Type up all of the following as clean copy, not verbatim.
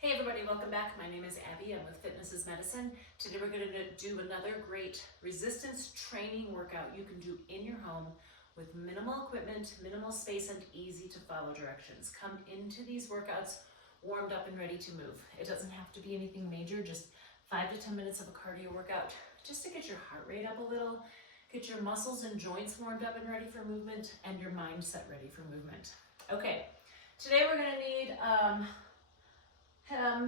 Hey everybody, welcome back. My name is Abby. I'm with Fitness is Medicine. Today we're going to do another great resistance training workout you can do in your home with minimal equipment, minimal space, and easy to follow directions. Come into these workouts warmed up and ready to move. It doesn't have to be anything major, just 5 to 10 minutes of a cardio workout just to get your heart rate up a little, get your muscles and joints warmed up and ready for movement, and your mindset ready for movement. Okay, today we're going to need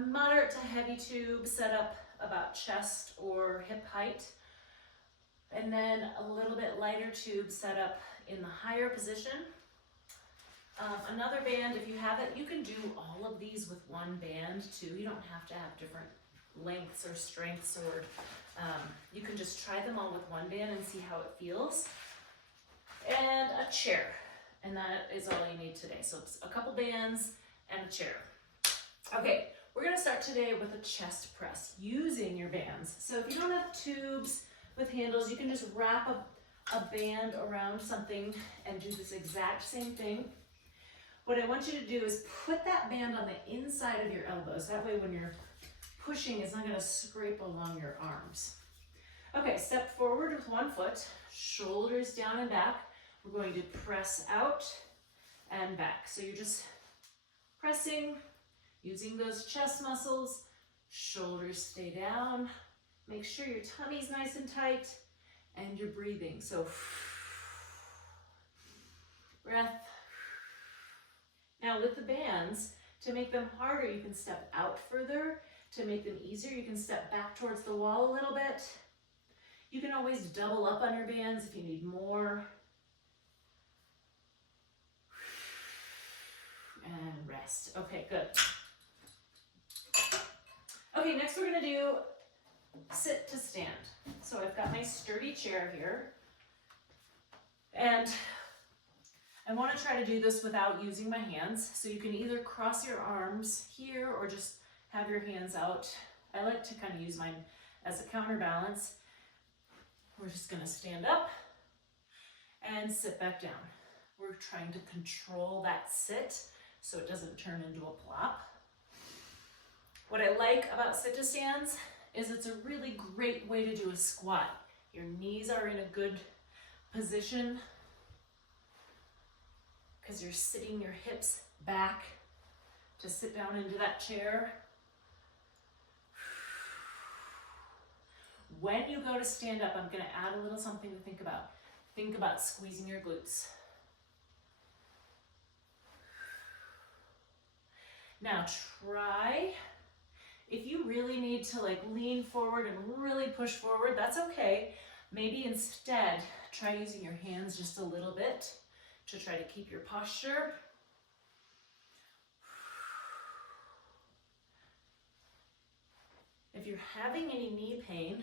moderate to heavy tube set up about chest or hip height, and then a little bit lighter tube set up in the higher position. Another band, if you have it, you can do all of these with one band too. You don't have to have different lengths or strengths, or you can just try them all with one band and see how it feels. And a chair, and that is all you need today. So it's a couple bands and a chair. Okay, we're gonna start today with a chest press using your bands. So if you don't have tubes with handles, you can just wrap a band around something and do this exact same thing. What I want you to do is put that band on the inside of your elbows. That way when you're pushing, it's not gonna scrape along your arms. Okay, step forward with one foot, shoulders down and back. We're going to press out and back. So you're just pressing, using those chest muscles, shoulders stay down. Make sure your tummy's nice and tight and you're breathing. So breath. Now with the bands, to make them harder, you can step out further. To make them easier, you can step back towards the wall a little bit. You can always double up on your bands if you need more. And rest. Okay, good. Okay, next we're gonna do sit to stand. So I've got my sturdy chair here, and I wanna try to do this without using my hands. So you can either cross your arms here or just have your hands out. I like to kind of use mine as a counterbalance. We're just gonna stand up and sit back down. We're trying to control that sit so it doesn't turn into a plop. What I like about sit to stands is it's a really great way to do a squat. Your knees are in a good position because you're sitting your hips back to sit down into that chair. When you go to stand up, I'm going to add a little something to think about. Think about squeezing your glutes. Now try, if you really need to like lean forward and really push forward, that's okay. Maybe instead try using your hands just a little bit to try to keep your posture. If you're having any knee pain,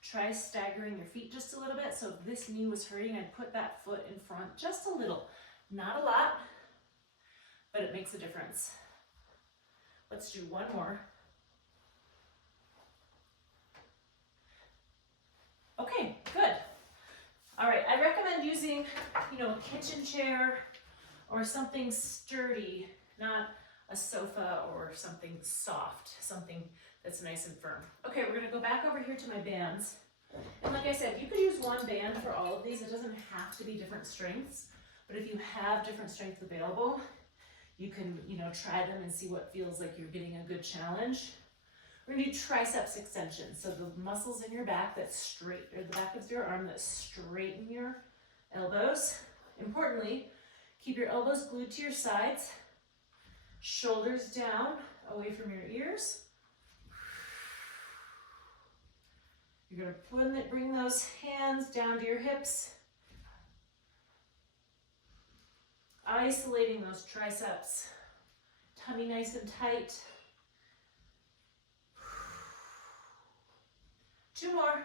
try staggering your feet just a little bit. So if this knee was hurting, I'd put that foot in front just a little. Not a lot, but it makes a difference. Let's do one more. Okay, good. All right, I recommend using, a kitchen chair or something sturdy, not a sofa or something soft, something that's nice and firm. Okay, we're gonna go back over here to my bands. And like I said, you could use one band for all of these. It doesn't have to be different strengths, but if you have different strengths available, you can, try them and see what feels like you're getting a good challenge. We're gonna do triceps extension. So the muscles in your back that straight, or the back of your arm that straighten your elbows. Importantly, keep your elbows glued to your sides, shoulders down, away from your ears. You're gonna bring those hands down to your hips, isolating those triceps, tummy nice and tight. 2 more.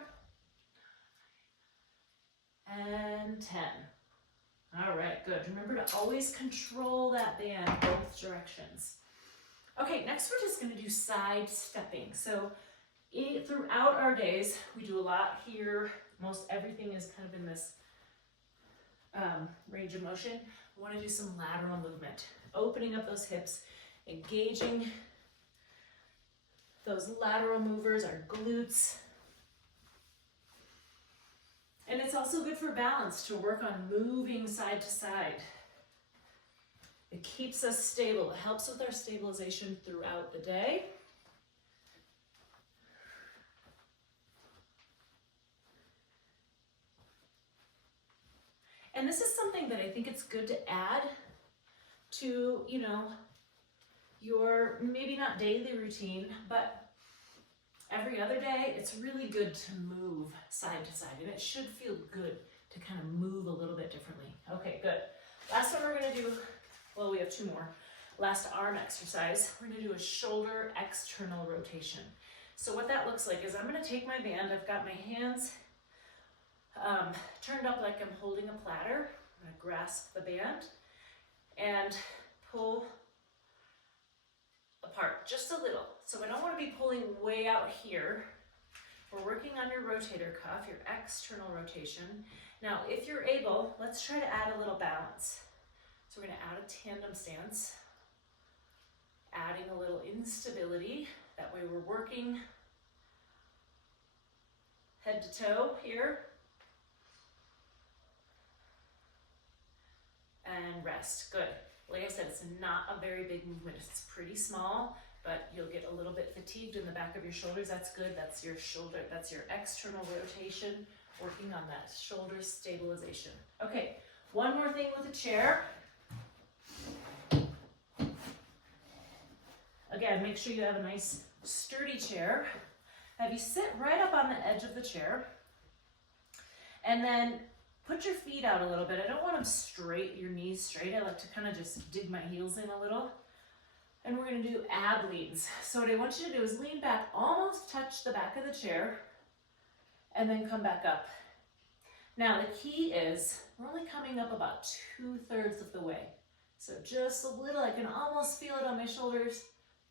And 10. All right, good. Remember to always control that band both directions. Okay, next we're just gonna do side stepping. So throughout our days, we do a lot here. Most everything is kind of in this range of motion. We wanna do some lateral movement, opening up those hips, engaging those lateral movers, our glutes. And it's also good for balance to work on moving side to side. It keeps us stable. It helps with our stabilization throughout the day. And this is something that I think it's good to add to, you know, your maybe not daily routine, but every other day. It's really good to move side to side, and it should feel good to kind of move a little bit differently. Okay, good. Last one we're gonna do, well, we have two more. Last arm exercise, we're gonna do a shoulder external rotation. So what that looks like is I'm gonna take my band, I've got my hands turned up like I'm holding a platter. I'm gonna grasp the band and pull apart just a little. So I don't want to be pulling way out here. We're working on your rotator cuff, your external rotation. Now, if you're able, let's try to add a little balance. So we're going to add a tandem stance, adding a little instability. That way we're working head to toe here. And rest. Good. Like I said, it's not a very big movement. It's pretty small, but you'll get a little bit fatigued in the back of your shoulders. That's good. That's your shoulder. That's your external rotation, working on that shoulder stabilization. Okay, one more thing with the chair. Again, make sure you have a nice sturdy chair. Have you sit right up on the edge of the chair, and then put your feet out a little bit. I don't want them straight, your knees straight. I like to kind of just dig my heels in a little. And we're gonna do ab leans. So what I want you to do is lean back, almost touch the back of the chair, and then come back up. Now the key is, we're only coming up about 2/3 of the way. So just a little, I can almost feel it on my shoulders,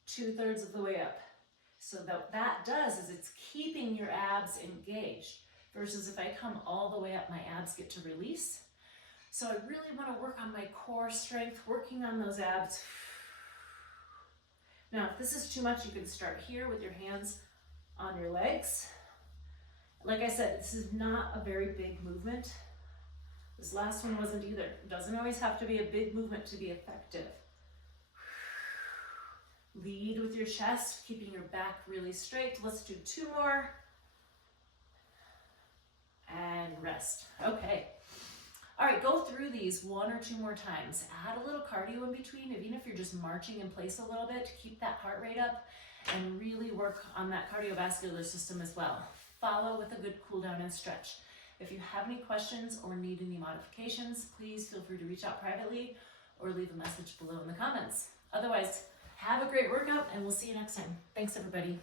2/3 of the way up. So that does is it's keeping your abs engaged. Versus if I come all the way up, my abs get to release. So I really want to work on my core strength, working on those abs. Now, if this is too much, you can start here with your hands on your legs. Like I said, this is not a very big movement. This last one wasn't either. It doesn't always have to be a big movement to be effective. Lead with your chest, keeping your back really straight. Let's do two more. And rest. Okay. All right, go through these one or two more times. Add a little cardio in between, even if you're just marching in place a little bit to keep that heart rate up and really work on that cardiovascular system as well. Follow with a good cool down and stretch. If you have any questions or need any modifications, please feel free to reach out privately or leave a message below in the comments. Otherwise, have a great workout and we'll see you next time. Thanks, everybody.